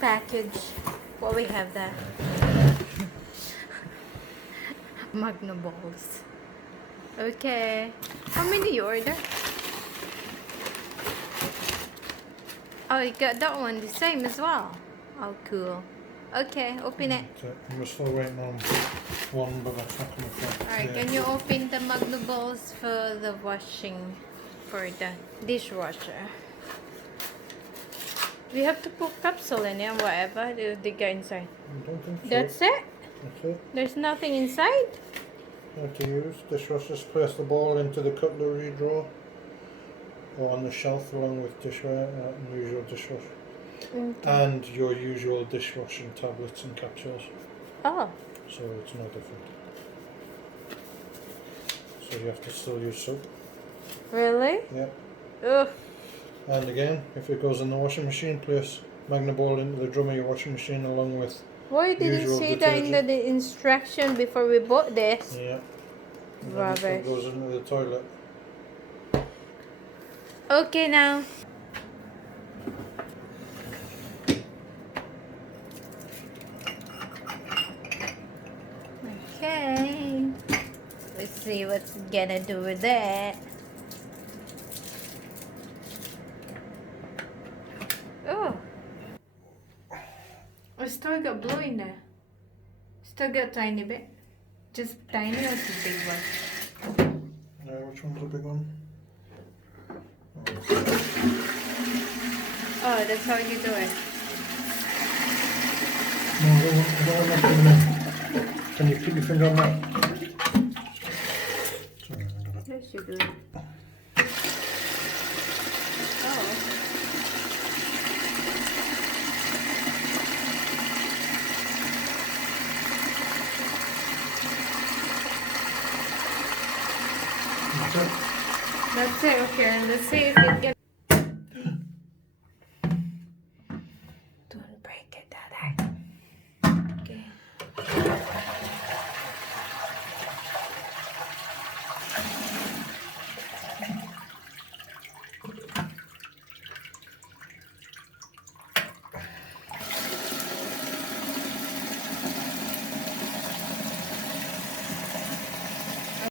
package. What we have there? Magna balls. Okay. How many you order? Oh, you got that one the same as well. Oh, cool. Okay, open it. Okay, we're still waiting on one, but that's not coming from. Alright, can you open the Magna balls for the washing, for the dishwasher? We have to put capsule in it, whatever they get inside. I don't think so. That's it? That's it. There's nothing inside? You have to use dishwashers. Place the ball into the cutlery drawer or on the shelf along with dishware and usual dishwasher. Okay. And your usual dishwashing tablets and capsules. Oh. So it's no different. So you have to still use soap. Really? Yeah. Ugh. And again, if it goes in the washing machine, place Magna Ball into the drum of your washing machine along with Why didn't usual see that in detergent. the instruction before we bought this? Yeah. And then Rubbish. it goes into the toilet. Okay now. Okay. Let's see what's gonna do with that. Oh. I still got blue in there. Still got tiny bit. Just tiny or the big one? Which one's the big one? Oh, that's how you do it. No, I don't want that coming in. Can you keep your finger on that? Sorry, I'm gonna... Yes, you do. Oh. That's it. That's it. Okay, let's see if it gets.